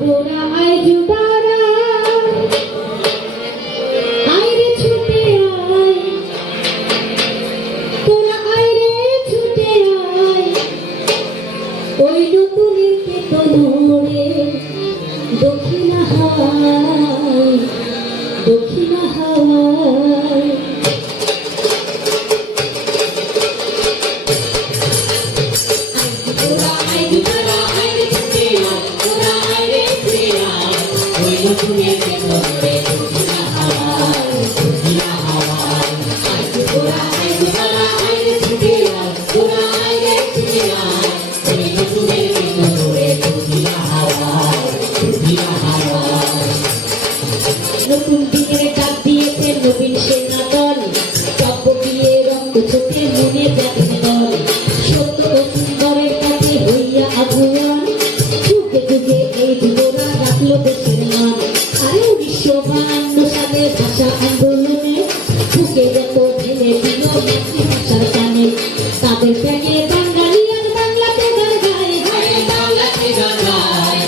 তোরা আয় যুবরা আয় রে ছুটে আয়, তোরা আয় রে ছুটে আয়, ওই নতুনের কেতনরে দক্ষিণা হাওয়ায়, দক্ষিণা হাওয়ায়। নতুন দিনের ডাক দিয়েছে নবীন সেনা দল, চম্পকিয়ে রক্ত চোখে মনে যাচ্ছে দল, সত্য ও সুন্দরের কাছে হইয়া আগুয়ান, যুগে যুগে এই যুবরা রাখলো দেশের মান। আরে 1952 সালে ভাষা আন্দোলনে বুকে যত ঢেলে দিল মাতৃভাষার টানে, তাদের ত্যাগে বাঙালি আর বাংলাতে গান গায়, বাংলাতে গান গায়।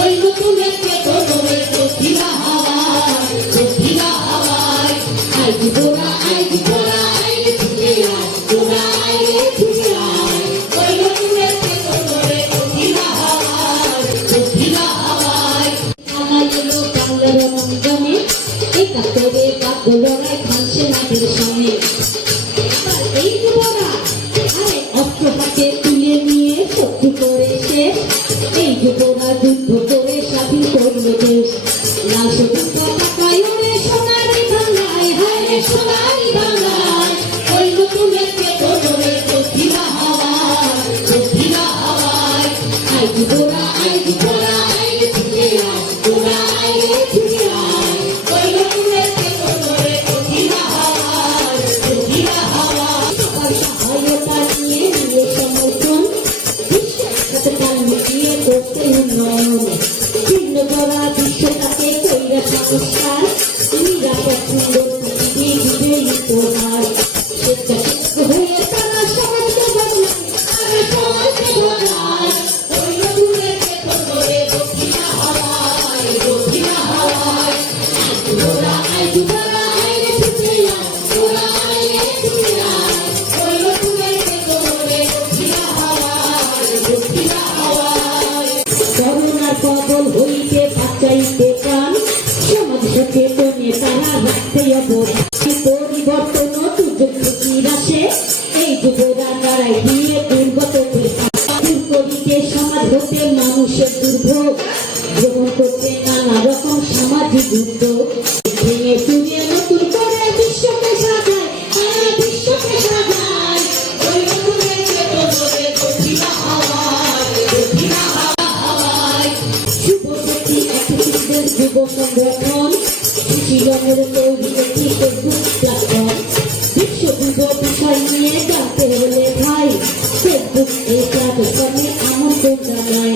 ওই নতুনের কেতনরে দক্ষিণা হাওয়ায়, দক্ষিণা হাওয়ায়। আয় যুবরা আয় যুবরা আয় রে ছুটে আয়, তোরা আয় রে ছুটে আয়, ওই নতুনের কেতনরে দক্ষিণা হাওয়ায়, দক্ষিণা হাওয়ায়। আমার এলো বাংলার মঙ্গমে, একাত্তরে বাদ্য লড়াই ভাঙছে নাদের সামনে। এই যুবরা আরে অস্ত্র হাতে তুলে নিয়ে শত্রু করে শেষ, এই যুবরা যুদ্ধ করে স্বাধীন করল দেশ। লাল সবুজ পতাকায় ওরে সোনালি বাংলায়, হায় রে সোনালি বাংলায়। ওই নতুনের কেতনরে দক্ষিণা হাওয়ায়, দক্ষিণা হাওয়ায়। আয় যুবরা আয় যুবরা আয় রে ছুটে আয়, তোরা আয় রে ছুটে আয়, ওই নতুনের কেতনরে দক্ষিণা হাওয়ায়, দক্ষিণা হাওয়ায়। সবার সহায়তা নিয়ে নিয়ে সমর্থন, বিশ্বের সাথে তাল মিলিয়ে করতে উন্নয়ন। ভিন্ন করা বিশ্বটাকে কইরা সংস্কার, নিরাপদ সুন্দর পৃথিবী দিবে উপহার। স্বেচ্ছাসেবক হয়ে তারা সমাজকে বদলায়, আরে সমাজকে বদলায়। ওই নতুনের কেতনরে দক্ষিণা হাওয়ায়, দক্ষিণা হাওয়ায়। আয় যুবরা আয় যুবরা আয় রে ছুটে আয়, তোরা আয় রে ছুটে আয়, ওই নতুনের কেতনরে দক্ষিণা হাওয়ায়, দক্ষিণা হাওয়ায়। করোনার কবল হইতে বাঁচাইতে প্রাণ, সমাজ সচেতনে তারা রাখতে অবদান। পরিবর্তন সুযোগ ফিকির আসে, এই যুবরা দাঁড়ায় দিয়ে দুর্গত দূর করিতে সমাজ হতে মানুষের দুর্ভোগ, গ্রহণ করতে নানা রকম সামাজিক উদ্যোগ। ভেঙে চুরিয়ে নতুন করে বিশ্বকে সাজায়, তারা বিশ্বকে সাজায়। ওই নতুনের কেতনরে দক্ষিণা হাওয়ায়, দক্ষিণা হাওয়ায়। যুব শক্তি একত্রিতদের যুব সংগঠন, শিশিরমের তৈরি একটি ফেসবুক প্ল্যাটফর্ম। বিশ্ব যুব বিষয় নিয়ে জানতে হলে ভাই ফেসবুক এই প্ল্যাটফর্মে আমন্ত্রণ জানাই।